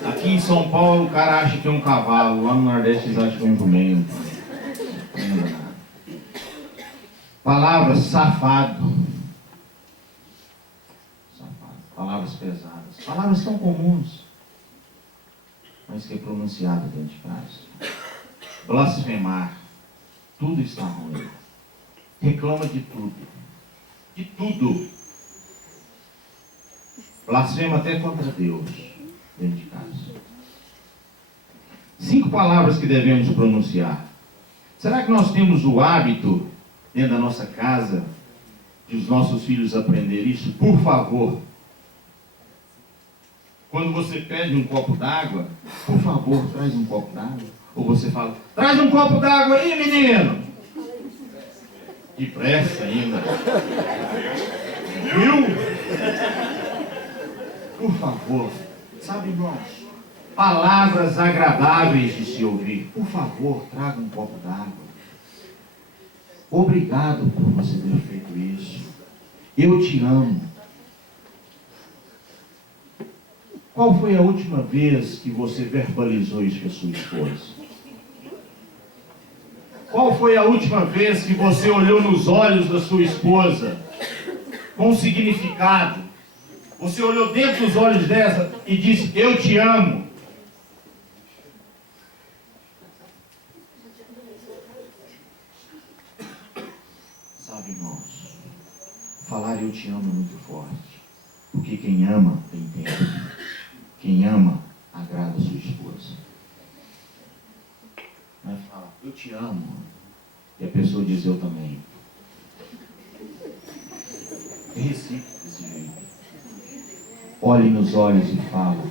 Aqui em São Paulo o cara acha que é um cavalo, lá no Nordeste eles acham que é um jumento. Palavras safado. Palavras pesadas. Palavras tão comuns, mas que é pronunciada dentro de casa. Blasfemar. Tudo está ruim. Reclama de tudo. De tudo. Blasfema até contra Deus dentro de casa. 5 palavras que devemos pronunciar. Será que nós temos o hábito dentro da nossa casa de os nossos filhos aprender isso? Por favor. Quando você pede um copo d'água, por favor, traz um copo d'água. Ou você fala, traz um copo d'água aí, menino. Depressa ainda. Viu? Por favor. Sabe, irmãos, palavras agradáveis de se ouvir. Por favor, traga um copo d'água. Obrigado por você ter feito isso. Eu te amo. Qual foi a última vez que você verbalizou isso com a sua esposa? Qual foi a última vez que você olhou nos olhos da sua esposa com significado? Você olhou dentro dos olhos dela e disse, eu te amo. Sabe, irmãos, falar eu te amo é muito forte, porque quem ama tem tempo. Quem ama, agrada a sua esposa. Vai falar, eu te amo. E a pessoa diz, eu também. É recíproco desse jeito. Olhe nos olhos e fala.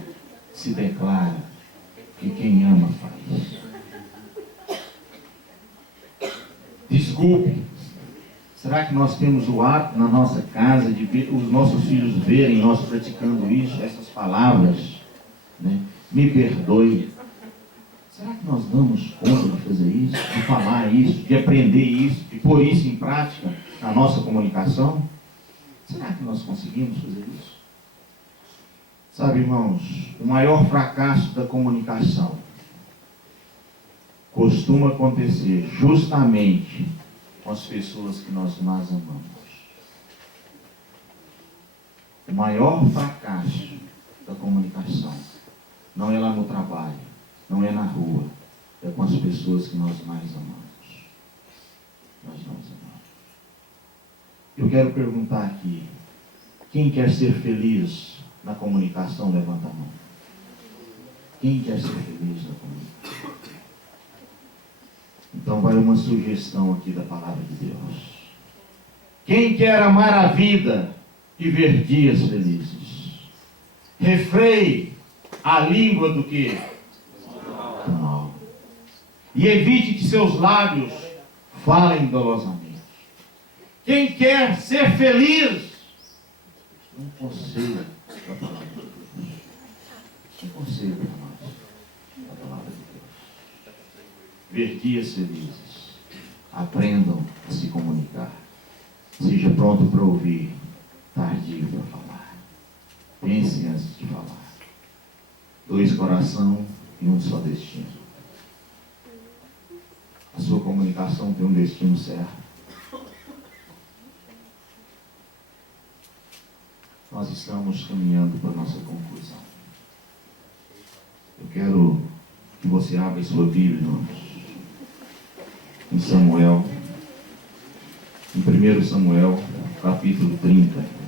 Se declara que quem ama faz. Desculpe. Será que nós temos o hábito na nossa casa de ver, os nossos filhos verem nós praticando isso, essas palavras? Né? Me perdoe. Será que nós damos conta de fazer isso, de falar isso, de aprender isso, de pôr isso em prática na nossa comunicação? Será que nós conseguimos fazer isso? Sabe, irmãos, o maior fracasso da comunicação costuma acontecer justamente com as pessoas que nós mais amamos. O maior fracasso da comunicação não é lá no trabalho, não é na rua, é com as pessoas que nós mais amamos. Nós mais amamos. Eu quero perguntar aqui, quem quer ser feliz na comunicação, levanta a mão. Quem quer ser feliz na comunicação? Então vai uma sugestão aqui da palavra de Deus. Quem quer amar a vida e ver dias felizes? Refreie a língua do que? Do mal. E evite que seus lábios falem dolosamente. Quem quer ser feliz? Um conselho da palavra de Deus. Um conselho para nós da palavra de Deus. Ver dias felizes. Aprendam a se comunicar. Seja pronto para ouvir, tardio para falar. Pense antes de falar. 2 corações e um só destino. A sua comunicação tem um destino certo. Nós estamos caminhando para a nossa conclusão. Eu quero que você abra sua Bíblia, irmãos, em Samuel, em 1 Samuel, capítulo 30.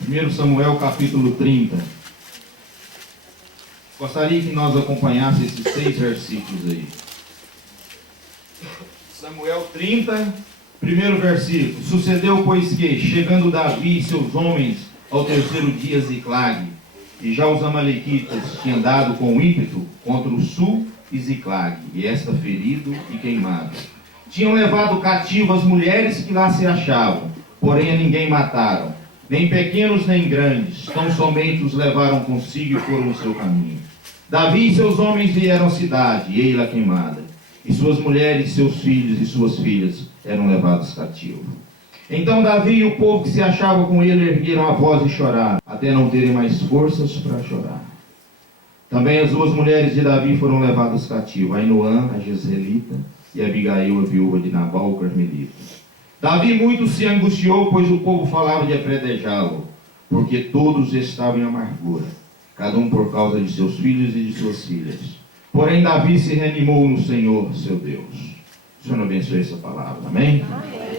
Primeiro Samuel, capítulo 30. Gostaria que nós acompanhássemos esses 6 versículos aí. Samuel 30, primeiro versículo. Sucedeu, pois que, chegando Davi e seus homens ao terceiro dia a Ziclague, e já os amalequitas tinham dado com ímpeto contra o sul e Ziclague, e esta ferido e queimado. Tinham levado cativo as mulheres que lá se achavam, porém a ninguém mataram, nem pequenos nem grandes, tão somente os levaram consigo e foram no seu caminho. Davi e seus homens vieram à cidade, e ei-la queimada, e suas mulheres, seus filhos e suas filhas eram levados cativos. Então Davi e o povo que se achava com ele ergueram a voz e choraram. até não terem mais forças para chorar. Também as duas mulheres de Davi foram levadas cativas, Ainoã, a Jezreelita, e Abigail, a viúva de Nabal, o carmelita. Davi muito se angustiou, pois o povo falava de apredejá-lo, porque todos estavam em amargura, cada um por causa de seus filhos e de suas filhas. Porém Davi se reanimou no Senhor, seu Deus. O Senhor abençoe essa palavra, amém? Amém.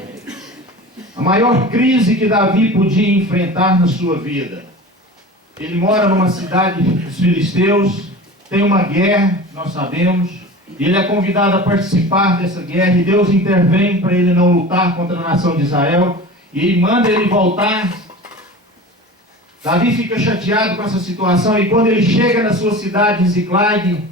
A maior crise que Davi podia enfrentar na sua vida. Ele mora numa cidade dos filisteus, tem uma guerra, nós sabemos, e ele é convidado a participar dessa guerra, e Deus intervém para ele não lutar contra a nação de Israel, e ele manda ele voltar. Davi fica chateado com essa situação, e quando ele chega na sua cidade, Ziclag,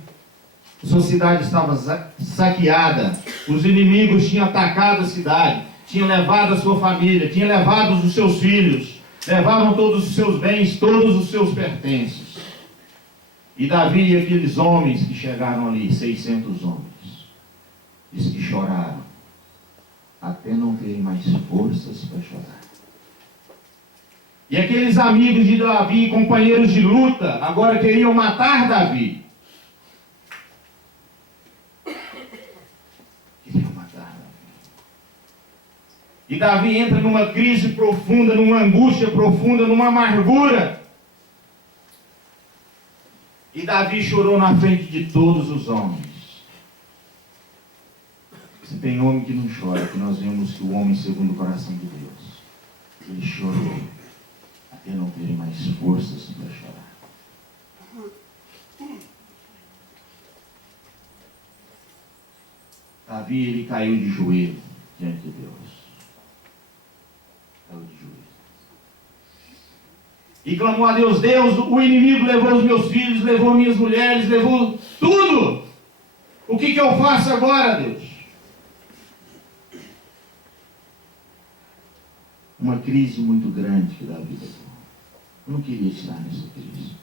sua cidade estava saqueada, os inimigos tinham atacado a cidade, tinham levado a sua família, tinham levado os seus filhos, levavam todos os seus bens, todos os seus pertences. E Davi e aqueles homens que chegaram ali, 600 homens, diz que choraram, até não terem mais forças para chorar. E aqueles amigos de Davi, companheiros de luta, agora queriam matar Davi. Queriam matar Davi. E Davi entra numa crise profunda, numa angústia profunda, numa amargura. E Davi chorou na frente de todos os homens. Se tem homem que não chora, que nós vemos que o homem segundo o coração de Deus, ele chorou até não terem mais forças para chorar. Davi, ele caiu de joelho diante de Deus. Caiu de joelho. E clamou a Deus: Deus, o inimigo levou os meus filhos, levou minhas mulheres, levou tudo. O que eu faço agora, Deus? Uma crise muito grande que Davi levou. Eu não queria estar nessa crise.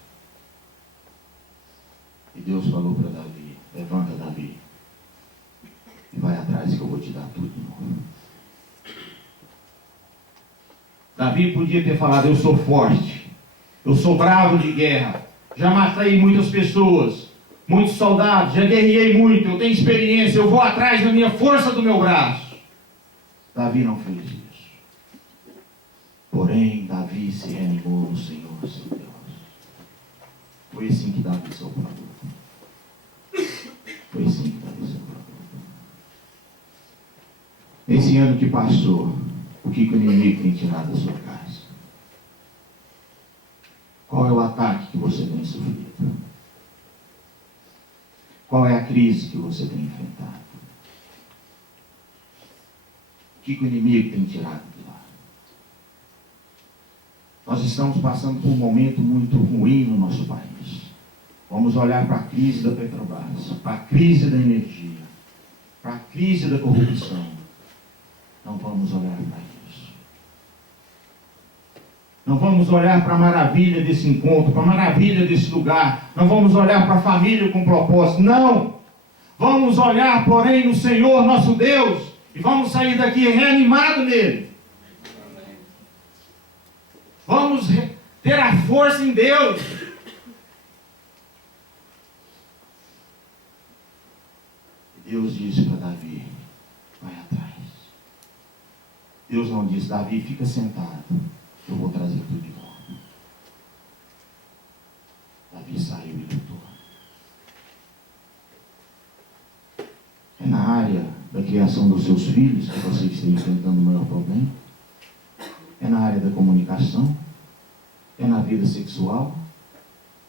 E Deus falou para Davi: levanta, Davi, e vai atrás que eu vou te dar tudo de novo. Davi podia ter falado: eu sou forte, eu sou bravo de guerra, já matei muitas pessoas, muitos soldados, já guerrei muito, eu tenho experiência, eu vou atrás da minha força do meu braço. Davi não fez isso. Porém, Davi se reanimou no Senhor, seu Deus. Foi assim que Davi sobrou. Foi assim que Davi sobrou. Nesse ano que passou, o que o inimigo tem tirado da sua casa? Qual é o ataque que você tem sofrido? Qual é a crise que você tem enfrentado? O que o inimigo tem tirado de lá? Nós estamos passando por um momento muito ruim no nosso país. Vamos olhar para a crise da Petrobras, para a crise da energia, para a crise da corrupção. Não vamos olhar para isso. Não vamos olhar para a maravilha desse encontro, para a maravilha desse lugar. Não vamos olhar para a família com propósito. Não! Vamos olhar, porém, no Senhor nosso Deus, e vamos sair daqui reanimados nele. Vamos ter a força em Deus. Deus disse para Davi: vai atrás. Deus não disse: Davi, fica sentado, eu vou trazer tudo de volta. Davi saiu e lutou. É na área da criação dos seus filhos que você está enfrentando o maior problema? É na área da comunicação? É na vida sexual?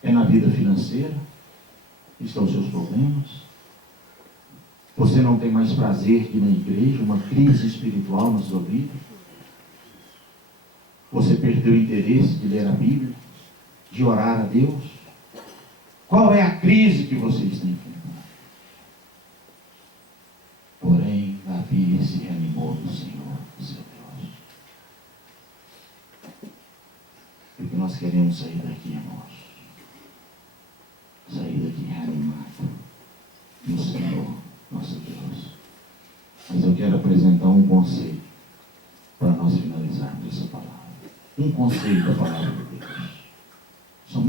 É na vida financeira? Estão os seus problemas? Você não tem mais prazer de ir na igreja? Uma crise espiritual na sua vida? Você perdeu o interesse de ler a Bíblia? De orar a Deus? Qual é a crise que você está enfrentando? Porém, Davi se reanimou no Senhor, seu Deus. Porque nós queremos sair daqui, irmãos. Sair daqui reanimado no Senhor, nosso Deus. Mas eu quero apresentar um conceito para nós finalizarmos essa palavra. Um conceito da palavra de Deus.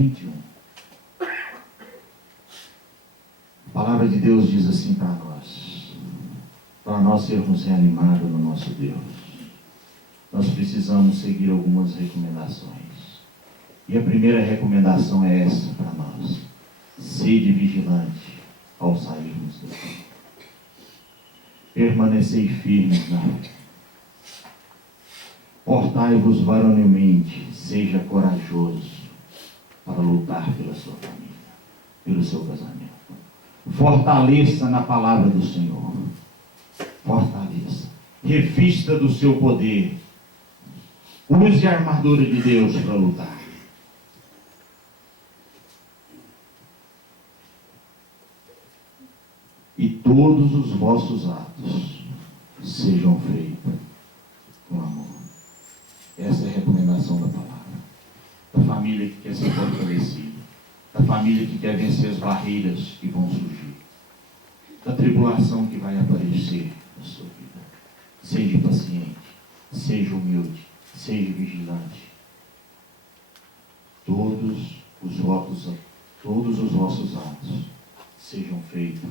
21. A palavra de Deus diz assim para nós sermos reanimados no nosso Deus, nós precisamos seguir algumas recomendações. E a primeira recomendação é essa para nós: sede vigilante ao sairmos daqui. Permanecei firmes na fé. Portai-vos varonilmente, seja corajoso para lutar pela sua família, pelo seu casamento. Fortaleça na palavra do Senhor. Fortaleça. Revista do seu poder. Use a armadura de Deus para lutar. E todos os vossos atos sejam feitos com amor. Essa é a recomendação da palavra. Da família que quer ser fortalecida. Da família que quer vencer as barreiras que vão surgir. Da tribulação que vai aparecer na sua vida. Seja paciente. Seja humilde. Seja vigilante. Todos os vossos atos sejam feitos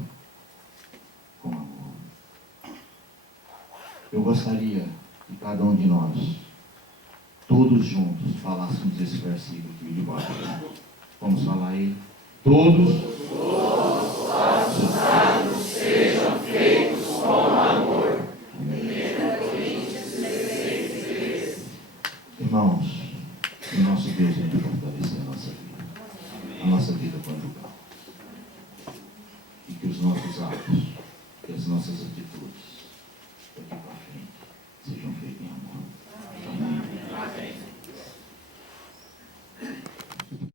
com amor. Eu gostaria que cada um de nós, todos juntos, falássemos esse versículo aqui de baixo. Vamos falar ele? Todos os vossos atos sejam feitos com amor. Irmãos, o nosso Deus vem fortalecer a nossa vida conjugal. E que os nossos atos, que as nossas atitudes, para que